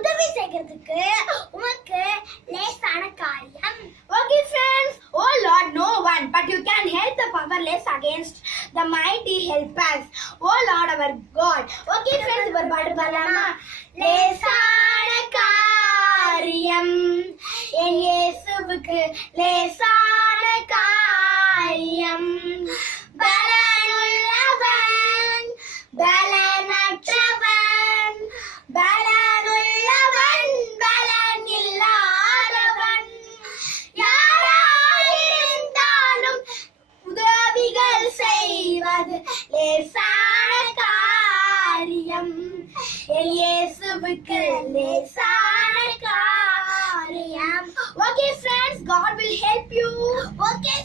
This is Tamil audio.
உதவி செய்கிறதுக்கு உமக்கு லேசான காரியம். Okay friends, oh Lord, no one but you can help the powerless against the mighty helpers. Oh Lord our God. Okay friends, ஒரு பாட்டு பாடலாமா? லேசான காரியம் என் இயேசுவுக்கு லேசான காரியம். பலனுள்ளவன் பலனற்றவன், பலனுள்ளவன் பலன் இல்லாதவன், யாராயிருந்தாலும் உதவிகள் செய்வது லேசான காரியம். என் இயேசுவுக்கு லேசான காரியம். Okay friends, God will help you. Okay